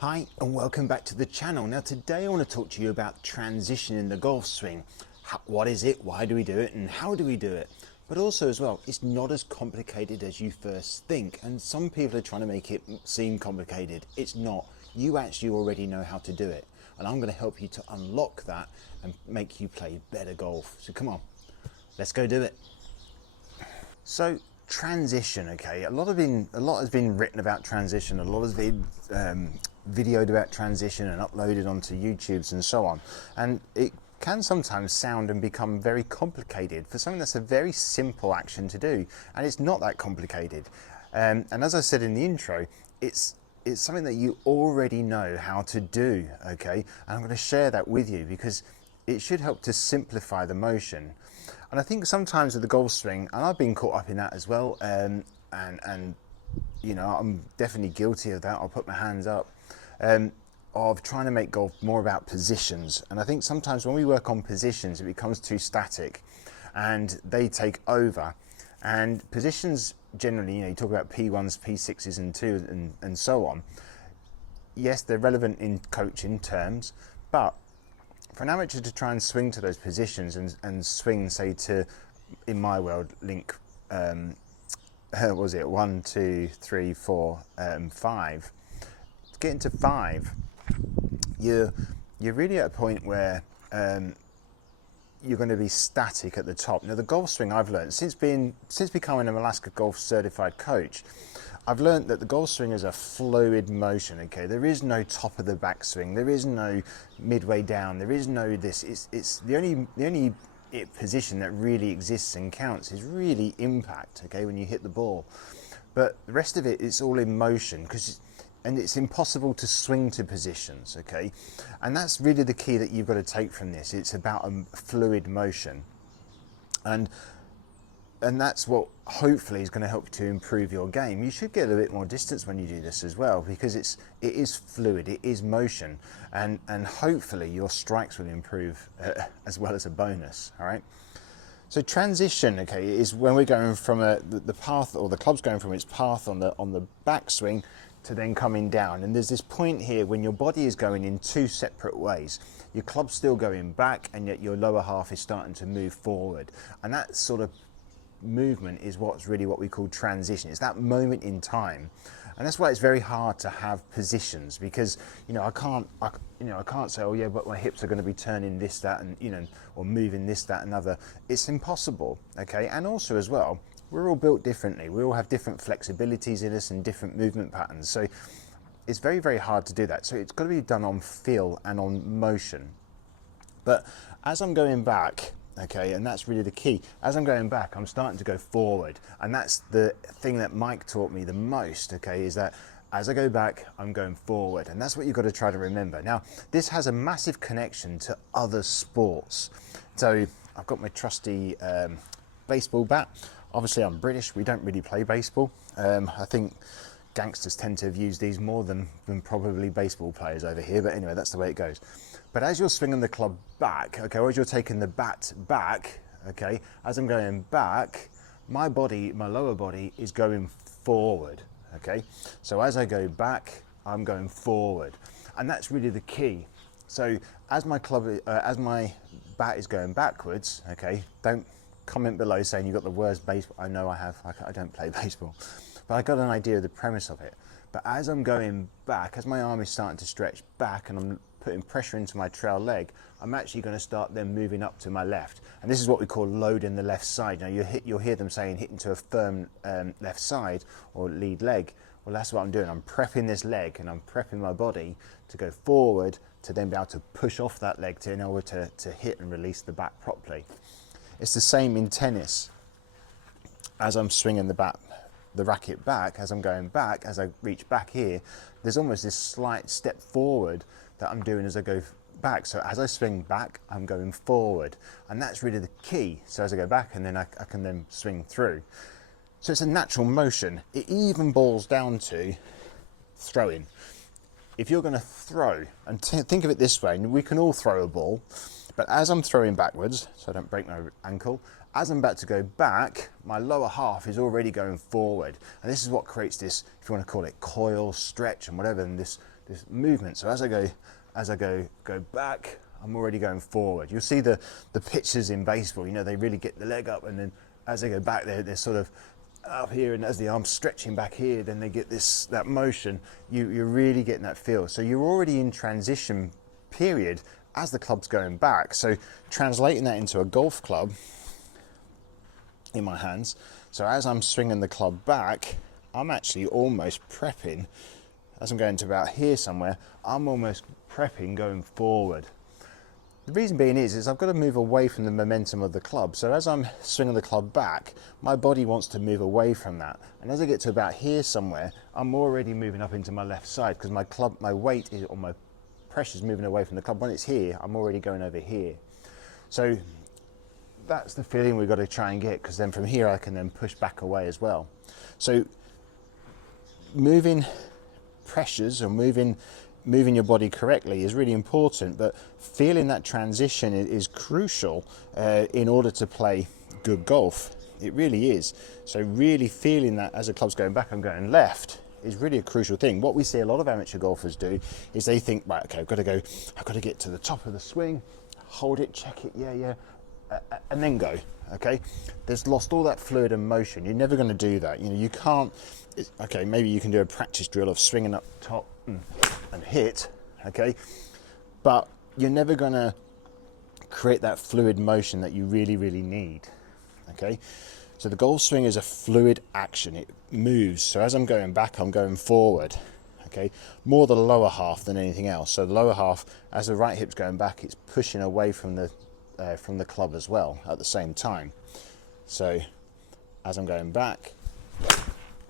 Hi and welcome back to the channel. Now today I want to talk to you about transition in the golf swing. What is it, why do we do it, and how do we do it? But also as well, it's not as complicated as you first think, and some people are trying to make it seem complicated. It's not. You actually already know how to do it, and I'm going to help you to unlock that and make you play better golf. So come on, let's go do it. So transition, okay, a lot has been written about transition, a lot has been videoed about transition and uploaded onto YouTubes and so on, and it can sometimes sound and become very complicated for something that's a very simple action to do, and it's not that complicated. And as I said in the intro, it's something that you already know how to do, okay, and I'm going to share that with you because it should help to simplify the motion. And I think sometimes with the golf swing, and I've been caught up in that as well, and you know, I'm definitely guilty of that, I'll put my hands up, of trying to make golf more about positions. And I think sometimes when we work on positions, it becomes too static and they take over. And positions generally, you know, you talk about P1s, P6s and 2 and so on. Yes, they're relevant in coaching terms, but for an amateur to try and swing to those positions and swing, say, to, in my world, link, what was it, 1, 2, 3, 4, 5. To get into 5, you're really at a point where you're going to be static at the top. Now, the golf swing I've learned since becoming a Malaska Golf Certified Coach, I've learned that the golf swing is a fluid motion, okay? There is no top of the backswing, there is no midway down, there is no this. It's the only position that really exists and counts is really impact, okay, when you hit the ball. But the rest of it is all in motion, and it's impossible to swing to positions, okay? And that's really the key that you've got to take from this. It's about a fluid motion. And that's what hopefully is going to help you to improve your game. You should get a bit more distance when you do this as well, because it is fluid, it is motion, and hopefully your strikes will improve as well as a bonus, all right? So transition, okay, is when we're going from the path, or the club's going from its path on the backswing to then coming down. And there's this point here when your body is going in two separate ways. Your club's still going back, and yet your lower half is starting to move forward. And that sort of movement is what we call transition. It's that moment in time, and that's why it's very hard to have positions, because you know I can't say, oh yeah, but my hips are going to be turning this, that, and you know, or moving this, that, and other. It's impossible, okay? And also as well, we're all built differently. We all have different flexibilities in us and different movement patterns, so it's very, very hard to do that. So it's got to be done on feel and on motion. But as I'm going back, okay, and that's really the key. As I'm going back, I'm starting to go forward, and that's the thing that Mike taught me the most, okay, is that as I go back, I'm going forward, and that's what you've got to try to remember. Now, this has a massive connection to other sports. So I've got my trusty baseball bat. Obviously, I'm British. We don't really play baseball. I think gangsters tend to have used these more than probably baseball players over here, but anyway, that's the way it goes. But as you're swinging the club back, okay, or as you're taking the bat back, okay, as I'm going back, my lower body is going forward, okay? So as I go back, I'm going forward, and that's really the key. So as my bat is going backwards, okay, don't comment below saying you've got the worst baseball. I know I don't play baseball, but I got an idea of the premise of it. But as I'm going back, as my arm is starting to stretch back and I'm putting pressure into my trail leg, I'm actually going to start then moving up to my left. And this is what we call loading the left side. Now you'll hear them saying hitting to a firm left side or lead leg. Well, that's what I'm doing. I'm prepping this leg and I'm prepping my body to go forward to then be able to push off that leg in order to hit and release the bat properly. It's the same in tennis. As I'm swinging the racket back, as I'm going back, as I reach back here, there's almost this slight step forward that I'm doing as I go back. So as I swing back, I'm going forward, and that's really the key. So as I go back, and then I can then swing through. So it's a natural motion. It even boils down to throwing. If you're going to throw, and think of it this way, and we can all throw a ball, but as I'm throwing backwards, so I don't break my ankle, as I'm about to go back, my lower half is already going forward. And this is what creates this, if you want to call it coil, stretch, and whatever, and this this movement. So as I go back, I'm already going forward. You'll see the pitchers in baseball, you know, they really get the leg up, and then as they go back, they're sort of up here, and as the arm's stretching back here, then they get that motion. You're really getting that feel. So you're already in transition period as the club's going back. So translating that into a golf club in my hands. So as I'm swinging the club back, I'm actually almost prepping. As I'm going to about here somewhere, I'm almost prepping going forward. The reason being is I've got to move away from the momentum of the club. So as I'm swinging the club back, my body wants to move away from that. And as I get to about here somewhere, I'm already moving up into my left side because my weight is, or my pressure is moving away from the club. When it's here, I'm already going over here. So that's the feeling we've got to try and get, because then from here I can then push back away as well. So moving pressures or moving your body correctly is really important, but feeling that transition is crucial in order to play good golf. It really is. So really feeling that as the club's going back, I'm going left, is really a crucial thing. What we see a lot of amateur golfers do is they think, right, okay, I've got to get to the top of the swing, hold it, check it, yeah, and then go. Okay, there's lost all that fluid and motion. You're never going to do that. You know, you can't. Okay, maybe you can do a practice drill of swinging up top and hit. Okay, but you're never going to create that fluid motion that you really need. Okay, so the golf swing is a fluid action. It moves. So as I'm going back, I'm going forward. Okay, more the lower half than anything else. So the lower half, as the right hip's going back, it's pushing away from the club as well at the same time. So as I'm going back,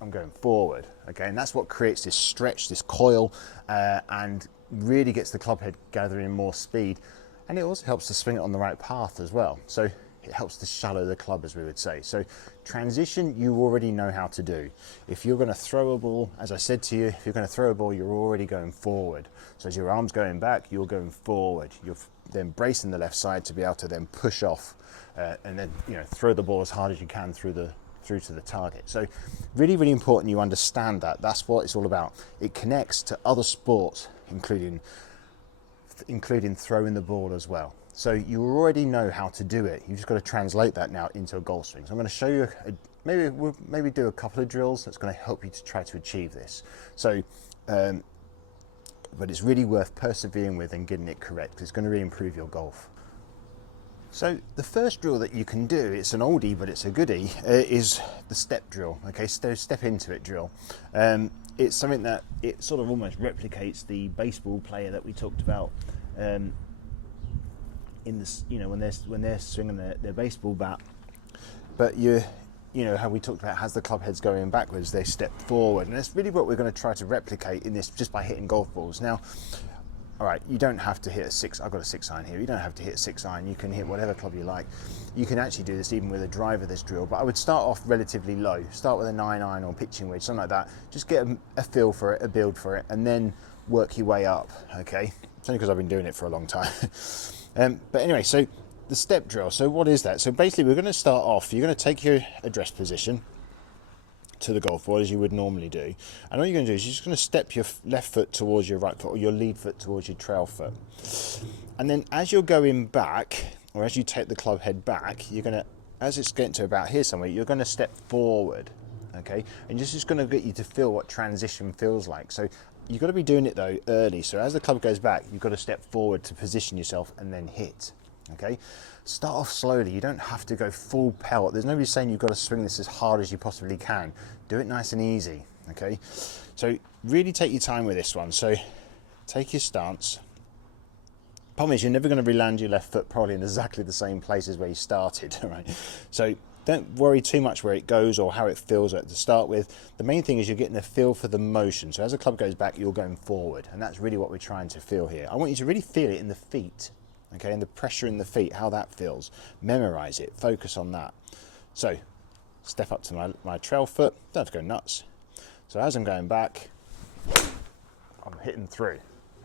I'm going forward. Okay, and that's what creates this stretch, this coil, and really gets the club head gathering more speed, and it also helps to swing it on the right path as well. So it helps to shallow the club, as we would say. So transition, you already know how to do. If you're going to throw a ball, as I said to you, if you're going to throw a ball, you're already going forward. So as your arm's going back, you're going forward. You're then bracing the left side to be able to then push off and then, you know, throw the ball as hard as you can through to the target. So really important you understand that. That's what it's all about. It connects to other sports, including throwing the ball as well. So you already know how to do it. You've just got to translate that now into a golf swing. So I'm going to show you, we'll do a couple of drills that's going to help you to try to achieve this. So, but it's really worth persevering with and getting it correct. It's going to really improve your golf. So the first drill that you can do, it's an oldie but it's a goodie, is the step drill. Okay, so step into it drill. It's something that it sort of almost replicates the baseball player that we talked about in this, you know, when they're swinging their baseball bat. But you know how we talked about, has the club heads going backwards, they step forward, and that's really what we're going to try to replicate in this, just by hitting golf balls. Now, all right, you don't have to hit a 6. I've got a 6 iron here. You don't have to hit a 6 iron. You can hit whatever club you like. You can actually do this even with a driver, this drill. But I would start off relatively low. Start with a 9 iron or pitching wedge, something like that. Just get a feel for it, a build for it, and then work your way up. Okay, it's only because I've been doing it for a long time. But anyway, so the step drill. So what is that? So basically, we're going to start off. You're going to take your address position to the golf ball as you would normally do, and all you're going to do is you're just going to step your left foot towards your right foot, or your lead foot towards your trail foot, and then as you're going back, or as you take the club head back, you're going to, as it's getting to about here somewhere, you're going to step forward. Okay, and this is going to get you to feel what transition feels like. So you've got to be doing it though early, so as the club goes back, you've got to step forward to position yourself and then hit. Okay, start off slowly. You don't have to go full pelt. There's nobody saying you've got to swing this as hard as you possibly can. Do it nice and easy. Okay, so really take your time with this one. So take your stance. Problem is, you're never going to re-land your left foot probably in exactly the same place as where you started. Right, so don't worry too much where it goes or how it feels to start with. The main thing is you're getting a feel for the motion. So as the club goes back, you're going forward, and that's really what we're trying to feel here. I want you to really feel it in the feet. Okay, and the pressure in the feet, how that feels. Memorize it, focus on that. So, step up to my trail foot, don't have to go nuts. So as I'm going back, I'm hitting through,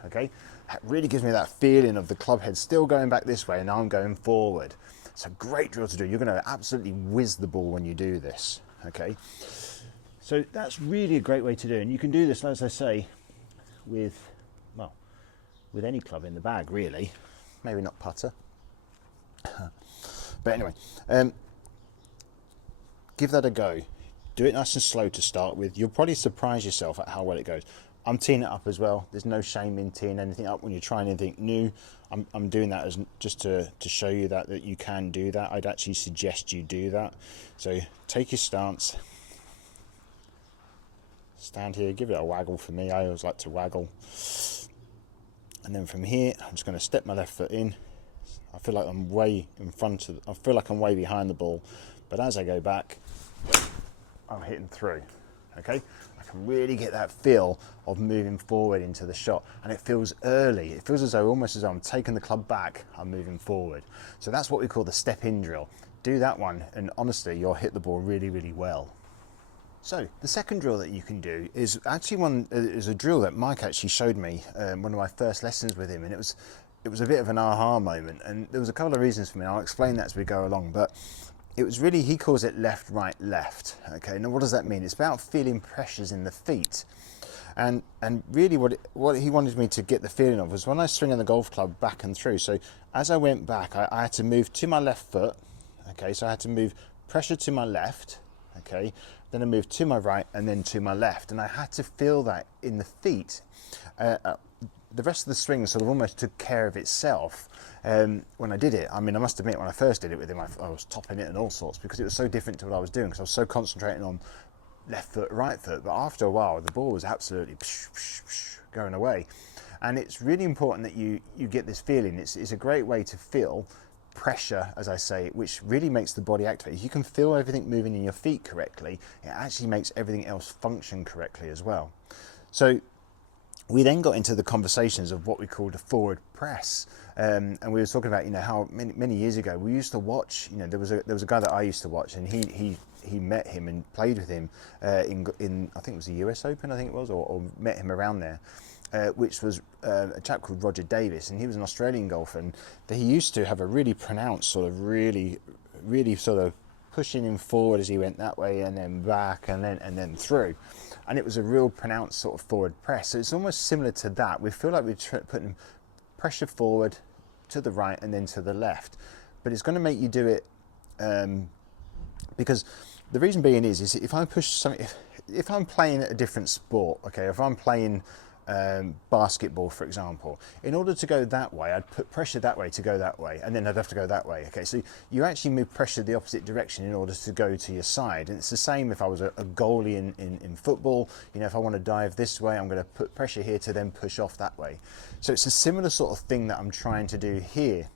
okay? That really gives me that feeling of the club head still going back this way and I'm going forward. It's a great drill to do. You're gonna absolutely whiz the ball when you do this, okay? So that's really a great way to do it. And you can do this, as I say, with well, with any club in the bag really, maybe not putter. But anyway, give that a go. Do it nice and slow to start with. You'll probably surprise yourself at how well it goes. I'm teeing it up as well. There's no shame in teeing anything up when you're trying anything new. I'm doing that as just to show you that you can do that. I'd actually suggest you do that. So take your stance. Stand here, give it a waggle for me. I always like to waggle. And then from here, I'm just going to step my left foot in. I feel like I'm way in front of, I feel like I'm way behind the ball. But as I go back, I'm hitting through, okay? I can really get that feel of moving forward into the shot, and it feels early. It feels almost as though I'm taking the club back, I'm moving forward. So that's what we call the step-in drill. Do that one, and honestly, you'll hit the ball really, really well. So the second drill that you can do is actually is a drill that Mike actually showed me one of my first lessons with him, and it was a bit of an aha moment, and there was a couple of reasons for me. I'll explain that as we go along, but it was really, he calls it left, right, left. Okay, now what does that mean? It's about feeling pressures in the feet. And really what he wanted me to get the feeling of was when I was swinging the golf club back and through. So as I went back, I had to move to my left foot. Okay, so I had to move pressure to my left. Okay, then I moved to my right and then to my left. And I had to feel that in the feet. The rest of the swing sort of almost took care of itself when I did it. I mean, I must admit, when I first did it with him, I was topping it and all sorts because it was so different to what I was doing because I was so concentrating on left foot, right foot. But after a while, the ball was absolutely going away. And it's really important that you get this feeling. It's a great way to feel pressure, as I say, which really makes the body activate. If you can feel everything moving in your feet correctly, it actually makes everything else function correctly as well. So we then got into the conversations of what we called a forward press, and we were talking about, how many years ago we used to watch. There was a guy that I used to watch, and he met him and played with him in I think it was the US Open, I think it was, or met him around there, which was a chap called Roger Davis, and he was an Australian golfer, and he used to have a really pronounced sort of really sort of pushing him forward as he went that way and then back and then through. And it was a real pronounced sort of forward press. So it's almost similar to that. We feel like we're putting pressure forward to the right and then to the left. But it's going to make you do it because the reason being is if I push something, if I'm playing a different sport, okay, if I'm playing basketball, for example, in order to go that way, I'd put pressure that way to go that way, and then I'd have to go that way. Okay, so you actually move pressure the opposite direction in order to go to your side. And it's the same if I was a goalie in football. If I want to dive this way, I'm going to put pressure here to then push off that way. So it's a similar sort of thing that I'm trying to do here.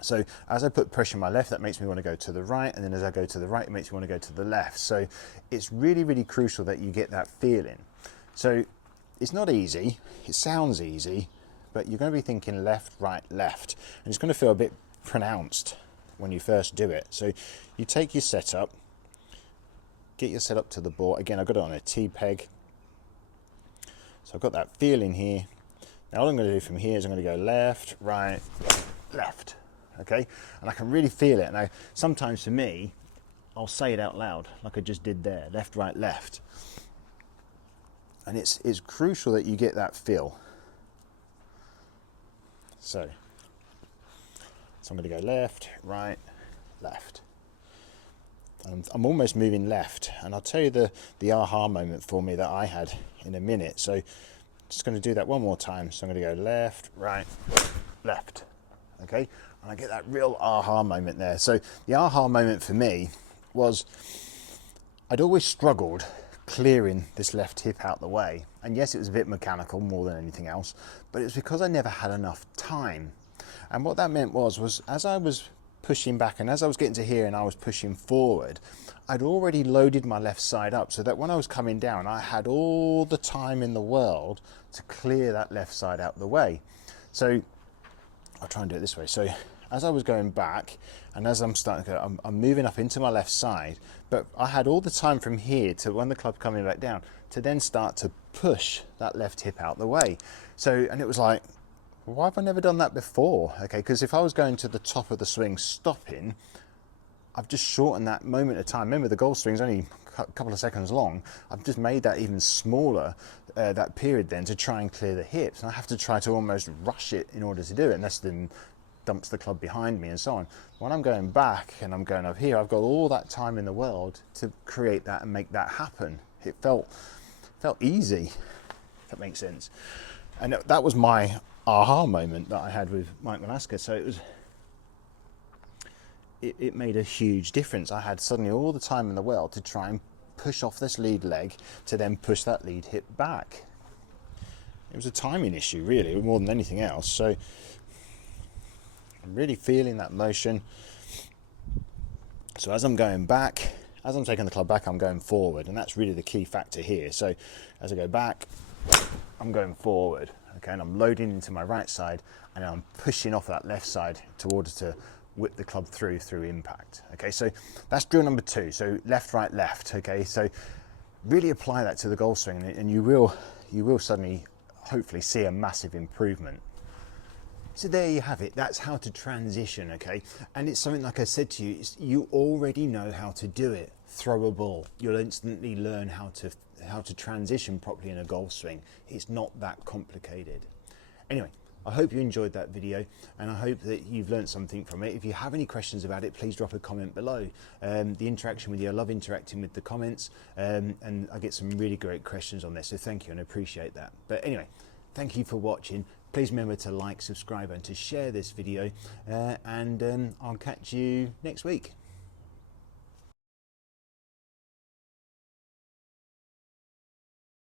So as I put pressure on my left, that makes me want to go to the right, and then as I go to the right, it makes me want to go to the left. So it's really, really crucial that you get that feeling. So it's not easy, it sounds easy, but you're going to be thinking left, right, left, and it's going to feel a bit pronounced when you first do it. So you take your setup, get your setup to the ball. Again, I've got it on a T-peg, so I've got that feeling here. Now all I'm going to do from here is I'm going to go left, right, left, okay? And I can really feel it. Now, sometimes for me, I'll say it out loud, like I just did there, left, right, left. And it's crucial that you get that feel. So I'm going to go left, right, left. And I'm almost moving left. And I'll tell you the aha moment for me that I had in a minute. So just going to do that one more time. So I'm going to go left, right, left. Okay? And I get that real aha moment there. So the aha moment for me was I'd always struggled clearing this left hip out the way, and yes, it was a bit mechanical more than anything else, but it was because I never had enough time. And what that meant was as I was pushing back and as I was getting to here and I was pushing forward, I'd already loaded my left side up so that when I was coming down, I had all the time in the world to clear that left side out the way. So I'll try and do it this way. So as I was going back and as I'm starting to go, I'm moving up into my left side, but I had all the time from here to when the club coming back down to then start to push that left hip out the way. So, and it was like, why have I never done that before? Okay, because if I was going to the top of the swing stopping, I've just shortened that moment of time. Remember, the golf swing's only a couple of seconds long. I've just made that even smaller, that period then, to try and clear the hips. And I have to try to almost rush it in order to do it, unless then dumps the club behind me and so on. When I'm going back and I'm going up here, I've got all that time in the world to create that and make that happen. It felt easy, if that makes sense. And that was my aha moment that I had with Mike Malaska. So it made a huge difference. I had suddenly all the time in the world to try and push off this lead leg to then push that lead hip back. It was a timing issue, really, more than anything else. So I'm really feeling that motion. So as I'm going back, as I'm taking the club back, I'm going forward, and that's really the key factor here. So as I go back, I'm going forward, okay, and I'm loading into my right side, and I'm pushing off that left side in order to whip the club through impact. Okay, so that's drill number 2. So left, right, left. Okay, so really apply that to the golf swing, and you will suddenly, hopefully, see a massive improvement. So there you have it. That's how to transition, okay? And it's something, like I said to you, you already know how to do it. Throw a ball. You'll instantly learn how to transition properly in a golf swing. It's not that complicated. Anyway, I hope you enjoyed that video, and I hope that you've learned something from it. If you have any questions about it, please drop a comment below. The interaction with you, I love interacting with the comments, and I get some really great questions on there, so thank you, and I appreciate that. But anyway, thank you for watching. Please remember to like, subscribe, and to share this video, and I'll catch you next week.